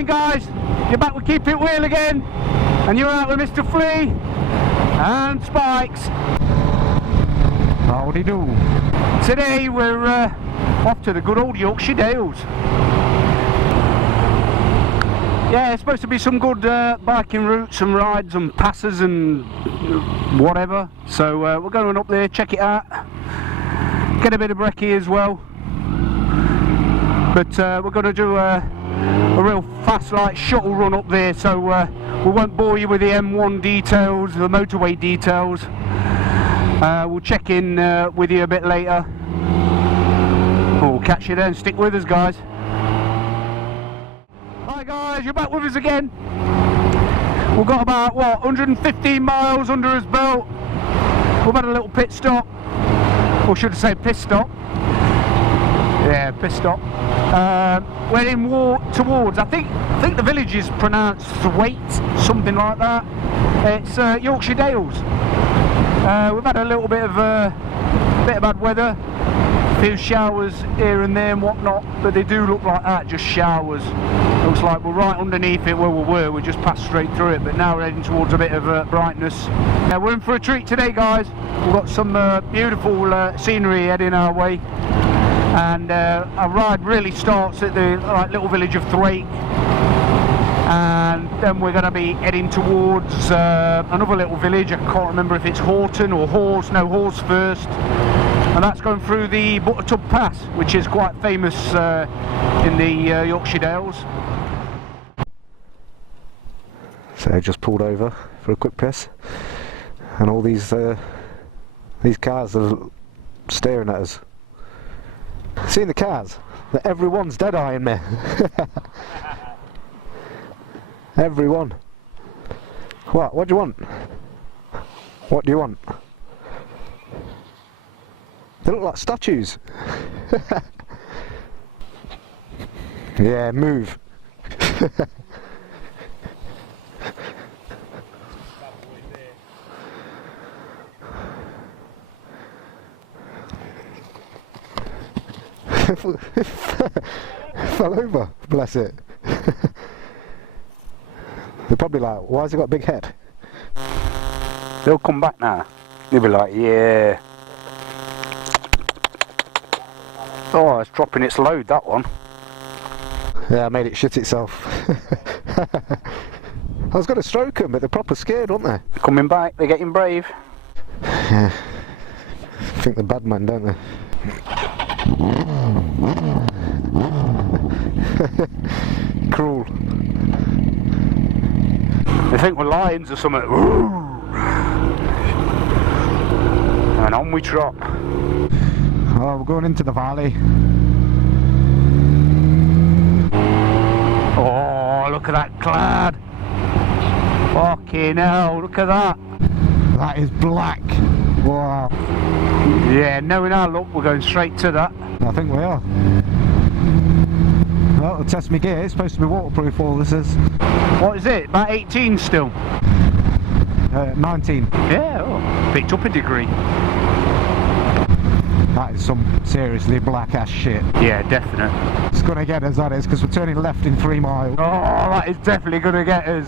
Morning guys, you're back with Keep It Real again, and you're out with Mr. Flea and Spikes. Howdy do. Today we're off to the good old Yorkshire Dales. Yeah, it's supposed to be some good biking routes and rides and passes and whatever. So we're going up there, check it out, get a bit of brekkie as well. But we're going to do a real fast light shuttle run up there, so we won't bore you with the M1 details, the motorway details. We'll check in with you a bit later. We'll catch you then. Stick with us, guys. Hi guys, you're back with us again. We've got about, what, 115 miles under us belt. We've had a little pit stop, or should I say piss stop. Yeah, pit stop. We're in towards, I think the village is pronounced Thwaite, something like that. It's Yorkshire Dales. We've had a little bit of bad weather, a few showers here and there and whatnot, but they do look like that, just showers. Looks like we're right underneath it where we were, we just passed straight through it, but now we're heading towards a bit of brightness. We're in for a treat today, guys. We've got some beautiful scenery heading our way. And our ride really starts at the little village of Thwaite, and then we're going to be heading towards another little village. I can't remember if it's Horton or Hawes. No, Hawes first, and that's going through the Buttertub Pass, which is quite famous in the Yorkshire Dales. So I just pulled over for a quick piss, and all these cars are staring at us. Seeing the cars, that everyone's dead eyeing me. Everyone. What do you want? What do you want? They look like statues. Yeah, move. Fell over, bless it. They're probably like, why has he got a big head? They'll come back now. They'll be like, yeah. Oh, it's dropping its load, that one. Yeah, I made it shit itself. I was going to stroke them, but they're proper scared, aren't they? They're coming back, they're getting brave. Yeah. I think they're bad men, don't they? Cruel. They think we're lions or something. Ooh. And on we trot. Oh, we're going into the valley. Oh, look at that cloud. Fucking hell, look at that. That is black. Wow. Yeah, knowing our luck, we're going straight to that. I think we are. Well, it'll test my gear. It's supposed to be waterproof, all this is. What is it? About 18 still? 19. Yeah, oh, picked up a degree. That is some seriously black ass shit. Yeah, definite. It's gonna get us, that is, because we're turning left in 3 miles. Oh, that is definitely gonna get us.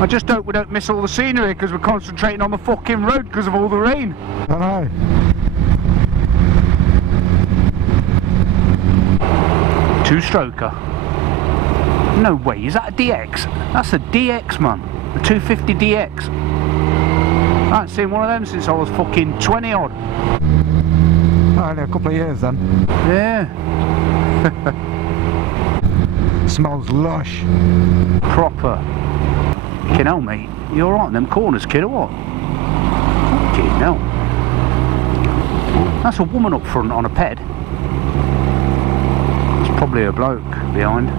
I just hope we don't miss all the scenery because we're concentrating on the fucking road because of all the rain. I know. Two-stroker. No way, is that a DX? That's a DX, man. A 250 DX. I haven't seen one of them since I was fucking 20 odd. Only a couple of years then. Yeah. Smells lush. Proper. Fucking hell, mate. You alright in them corners, kid, or what? Fucking hell. That's a woman up front on a ped. It's probably a bloke behind.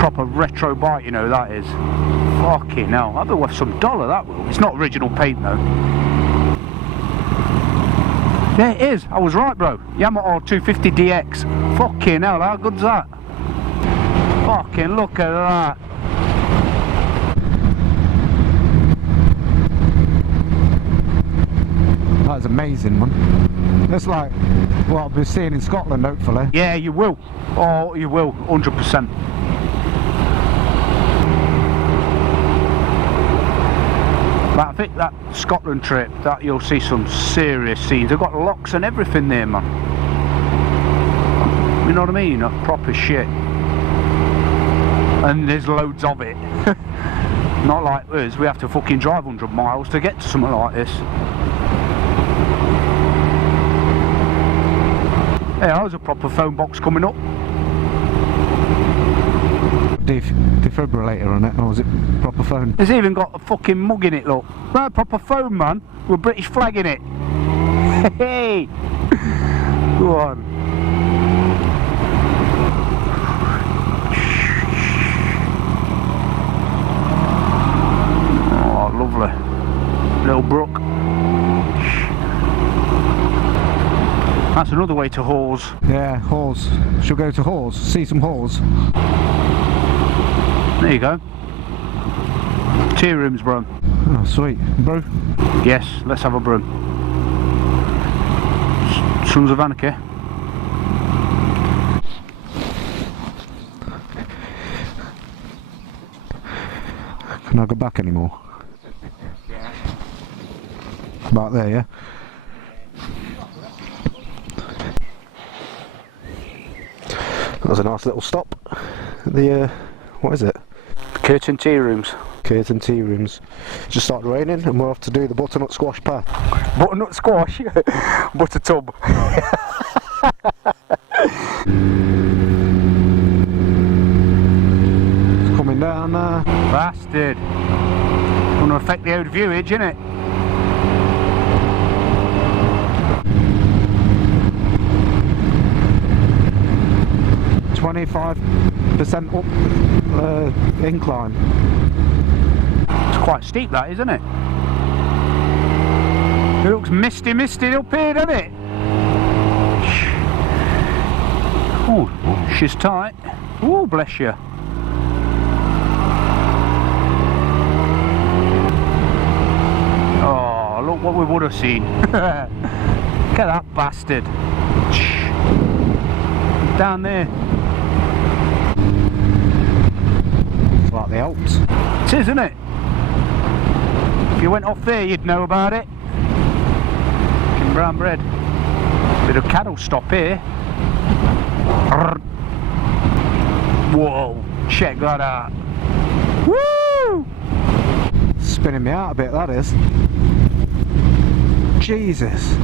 Proper retro bike, you know, that is. Fucking hell. That'll be worth some dollar, that will. It's not original paint, though. Yeah, it is. I was right, bro. Yamaha 250 DX. Fucking hell, how good's that? Fucking look at that. That is amazing, man. That's like what I'll be seeing in Scotland, hopefully. Yeah, you will. Oh, you will, 100%. But I think that Scotland trip, that you'll see some serious scenes. They've got locks and everything there, man. You know what I mean? Proper shit. And there's loads of it. Not like us, we have to fucking drive 100 miles to get to something like this. Yeah, there's a proper phone box coming up. Defibrillator on it, or was it proper phone? It's even got a fucking mug in it, look. Right, proper phone, man, with a British flag in it. Hey! Go on. Oh, lovely. Little brook. That's another way to Hawes. Yeah, Hawes. She'll go to Hawes, see some Hawes. There you go. Tea rooms, bro. Oh, sweet. Bro? Yes, let's have a brew. Sons of Anarchy. Can I go back anymore? Yeah. About there, yeah? That was a nice little stop at the, what is it? Curtain tea rooms. Curtain tea rooms. Just started raining and we're off to do the butternut squash path. Butternut squash? Butter tub. It's coming down there. Bastard. Gonna affect the old viewage, innit? %25 up incline. It's quite steep, that, isn't it? It looks misty up here, doesn't it? Oh, she's tight. Oh, bless you. Oh, look what we would have seen. Look at that bastard. Down there. It's like the Alps. It is, isn't it? If you went off there, you'd know about it. Fucking brown bread. Bit of cattle stop here. Whoa, check that out. Woo! Spinning me out a bit, that is. Jesus.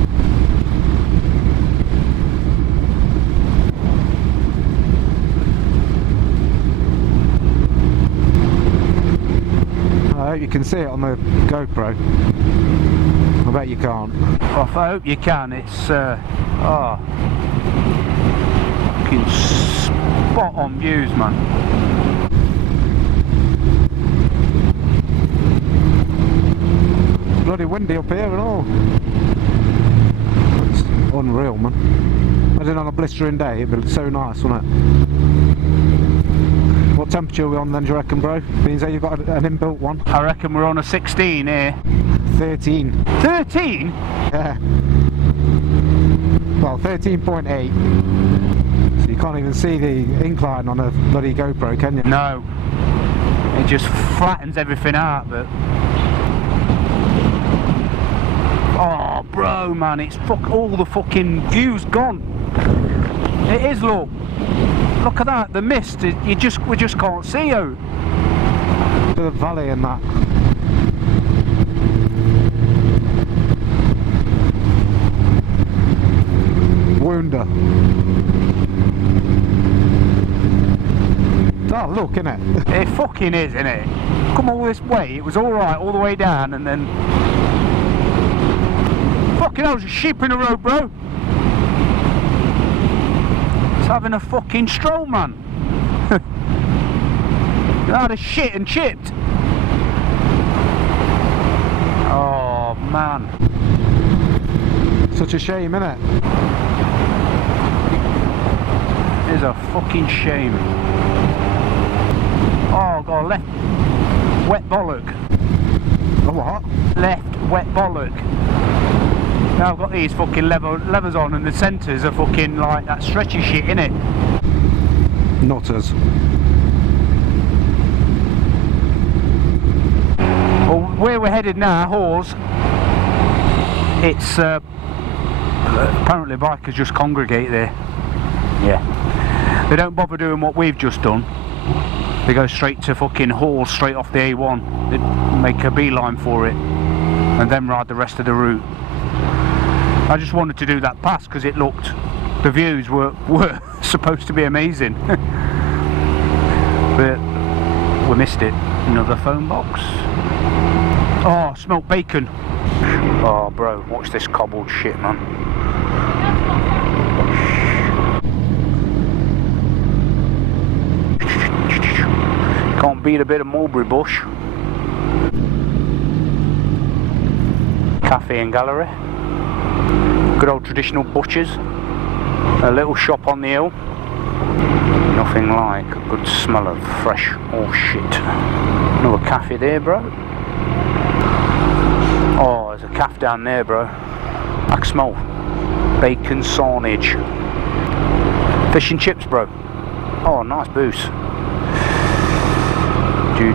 I hope you can see it on the GoPro. I bet you can't. Well, I hope you can. It's oh, fucking spot on views, man. Bloody windy up here and all. It's unreal, man. Imagine on a blistering day, it'd be so nice, wouldn't it? What temperature are we on then, do you reckon, bro? Means that you've got an inbuilt one. I reckon we're on a 16 here. 13. 13? Yeah. Well, 13.8. So you can't even see the incline on a bloody GoPro, can you? No. It just flattens everything out, but... Oh, bro, man, it's all the fucking view's gone. It is, look. Look at that, the mist, we just can't see out. To the valley and that. Wonder. Oh, look, innit? It fucking is, innit? Come all this way, it was alright all the way down, and then... Fucking hell, there's a sheep in the road, bro! It's having a fucking stroll, man. Out of shit and chipped. Oh, man. Such a shame, innit? It's a fucking shame. Oh, got a left wet bollock. A what? Left wet bollock. Now I've got these fucking levers on, and the centres are fucking like that stretchy shit, innit? Nutters. Well, where we're headed now, Hawes, it's apparently bikers just congregate there. Yeah. They don't bother doing what we've just done. They go straight to fucking Hawes, straight off the A1. They make a beeline for it, and then ride the rest of the route. I just wanted to do that pass because it looked, the views were supposed to be amazing. But we missed it. Another phone box. Oh, I smelt bacon. Oh bro, watch this cobbled shit, man. Can't beat a bit of mulberry bush. Cafe and gallery. Good old traditional butchers. A little shop on the hill. Nothing like a good smell of fresh horse shit. Another cafe there, bro. Oh, there's a calf down there, bro. I can smell bacon sausage. Fish and chips, bro. Oh, nice booze. Do.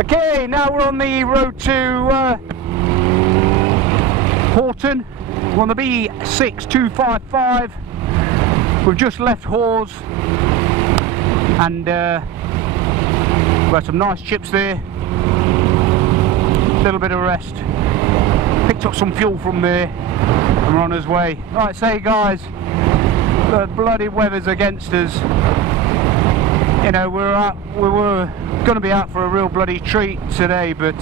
Okay, now we're on the road to Horton. We're on the B6255. We've just left Hawes, and we've got some nice chips there. A little bit of rest. Picked up some fuel from there, and we're on his way. Right, say guys, the bloody weather's against us. You know, we were going to be out for a real bloody treat today, but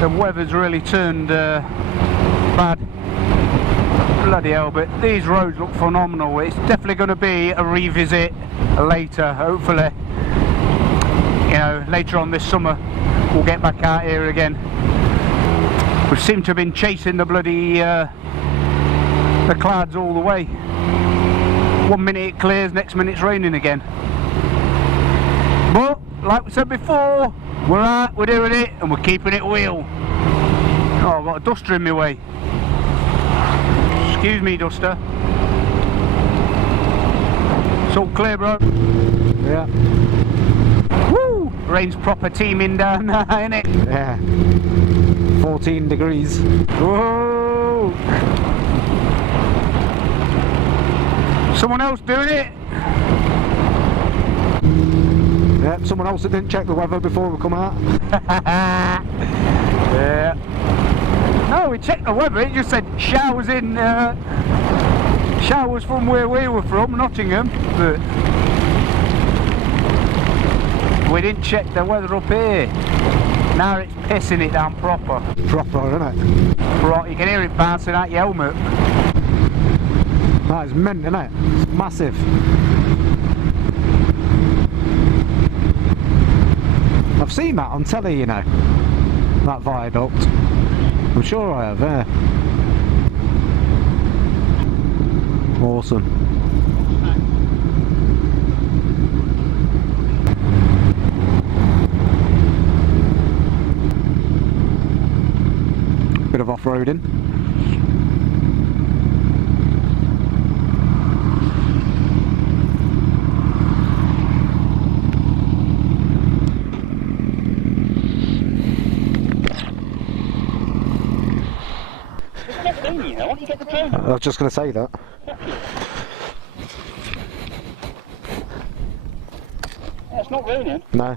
the weather's really turned bad. Bloody hell, but these roads look phenomenal. It's definitely going to be a revisit later, hopefully. You know, later on this summer we'll get back out here again. We seem to have been chasing the bloody the clouds all the way. 1 minute it clears, next minute it's raining again. But like we said before, we're out, we're doing it, and we're keeping it real. Oh, I've got a duster in my way. Excuse me, duster. It's all clear, bro. Yeah. Woo! Rain's proper teeming down there, innit? Yeah. 14 degrees. Whoa! Someone else doing it? Yep, someone else that didn't check the weather before we come out. Yeah. No, we checked the weather, it just said showers in, showers from where we were from, Nottingham, but we didn't check the weather up here. Now it's pissing it down proper. Proper, isn't it? Right, you can hear it bouncing out your helmet. That is mint, isn't it? It's massive. I've seen that on telly, you know. That viaduct. I'm sure I have, yeah. Awesome. Bit of off-roading. I was just going to say that. Yeah, it's not raining. No.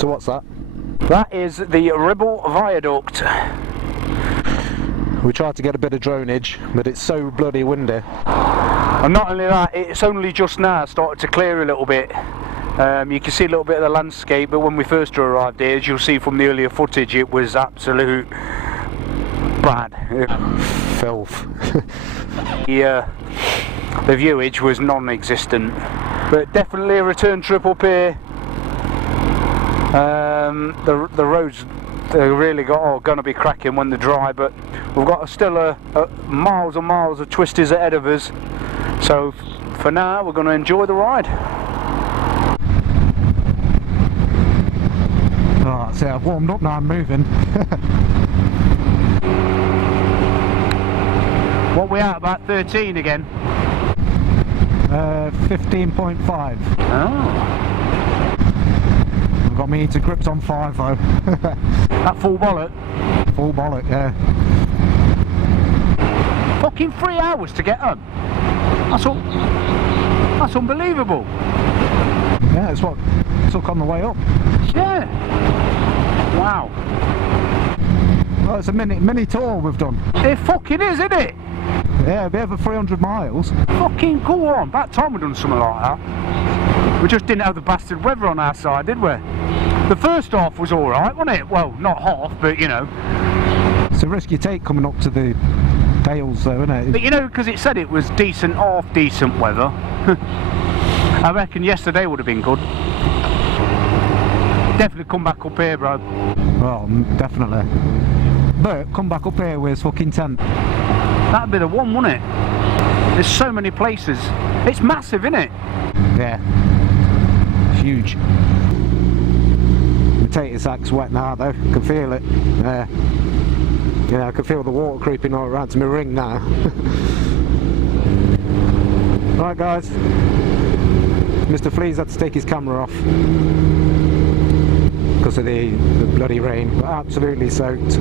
So what's that? That is the Ribble Viaduct. We tried to get a bit of dronage, but it's so bloody windy. And not only that, it's only just now started to clear a little bit. You can see a little bit of the landscape, but when we first arrived here, as you'll see from the earlier footage, it was absolute bad. Filth. The viewage was non-existent, but definitely a return trip up here. The roads, they're really going to be cracking when they're dry, but we've got still miles and miles of twisties ahead of us. So for now, we're going to enjoy the ride. Oh, that's it. I've warmed up now. I'm moving. What we at, about 13 again? 15.5. Oh. I've got me into grips on 5 though. That full bollock? Full bollock, yeah. Fucking 3 hours to get home. That's unbelievable. Yeah, it's what took on the way up. Yeah. Wow. Well, it's a mini tour we've done. It fucking is, isn't it? Yeah, a bit over 300 miles. Fucking go on. About time we've done something like that. We just didn't have the bastard weather on our side, did we? The first half was alright, wasn't it? Well, not half, but you know. It's a risk you take coming up to the Dales though, isn't it? But you know, because it said it was decent, half decent weather. I reckon yesterday would have been good. Definitely come back up here, bro. Well, definitely. But come back up here with his fucking tent. That'd be the one, wouldn't it? There's so many places. It's massive, isn't it? Yeah. It's huge. Potato sack's wet now though. I can feel it. Yeah. Yeah, I can feel the water creeping all around to my ring now. Right guys. Mr. Flea's had to take his camera off because of the bloody rain. We're absolutely soaked.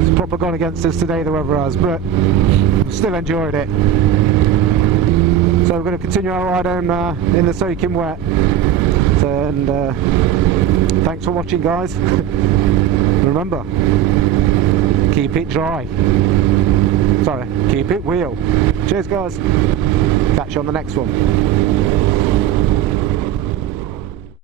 It's proper gone against us today, the weather has, but we've still enjoyed it. So we're going to continue our ride home in the soaking wet. And thanks for watching, guys. Remember, keep it dry. Sorry, keep it wheel. Cheers, guys. Catch you on the next one.